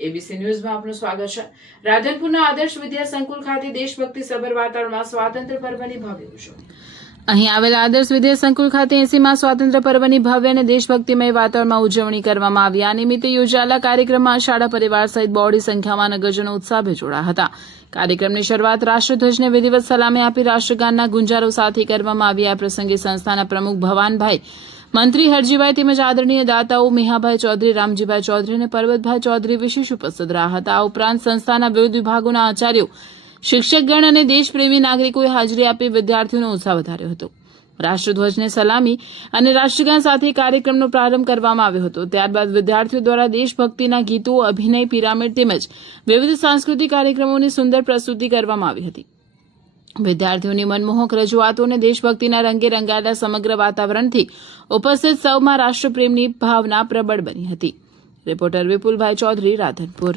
ABC ન્યૂઝમાં આપનું સ્વાગત છે। રાધનપુરના આદર્શ વિદ્યા સંકુલ ખાતે દેશભક્તિ સભર વાતાવરણમાં સ્વાતંત્ર્ય પર્વની ભવ્ય ઉજવણી। અહીં આવેલા આદર્શ વિદ્યા સંકુલ ખાતે 80મા સ્વાતંત્ર્ય પર્વની ભવ્ય અને દેશભક્તિમય વાતાવરણમાં ઉજવણી કરવામાં આવી। આ નિમિત્તે યોજાયેલા કાર્યક્રમમાં શાળા પરિવાર સહિત બહોળી સંખ્યામાં નગરજનો ઉત્સાહભેર જોડાયા હતા। કાર્યક્રમની શરૂઆત રાષ્ટ્રધ્વજને વિધિવત સલામી આપી રાષ્ટ્રગાનના ગુંજારો સાથે કરવામાં આવી। આ પ્રસંગે સંસ્થાના પ્રમુખ ભવાનભાઈ, મંત્રી હરજીભાઈ તેમજ આદરણીય દાતાઓ મેહાભાઈ ચૌધરી, રામજીભાઈ ચૌધરી અને પરબતભાઈ ચૌધરી વિશેષ ઉપસ્થિત રહ્યા હતા। આ ઉપરાંત સંસ્થાના વિવિધ વિભાગોના આચાર્યો, શિક્ષકગણ અને દેશપ્રેમી નાગરિકોએ હાજરી આપી વિદ્યાર્થીઓનો ઉત્સાહ વધાર્યો હતો। રાષ્ટ્રધ્વજને સલામી અને રાષ્ટ્રગાન સાથે કાર્યક્રમનો પ્રારંભ કરવામાં આવ્યો હતો। ત્યારબાદ વિદ્યાર્થીઓ દ્વારા દેશભક્તિના ગીતો, અભિનય, પિરામિડ તેમજ વિવિધ સાંસ્કૃતિક કાર્યક્રમોની સુંદર પ્રસ્તુતિ કરવામાં આવી હતી। વિદ્યાર્થીઓની મનમોહક રજૂઆતો અને દેશભક્તિના રંગે રંગાયેલા સમગ્ર વાતાવરણથી ઉપસ્થિત સૌમાં રાષ્ટ્રપ્રેમની ભાવના પ્રબળ બની હતી। રિપોર્ટર વિપુલભાઈ ચૌધરી, રાધનપુર।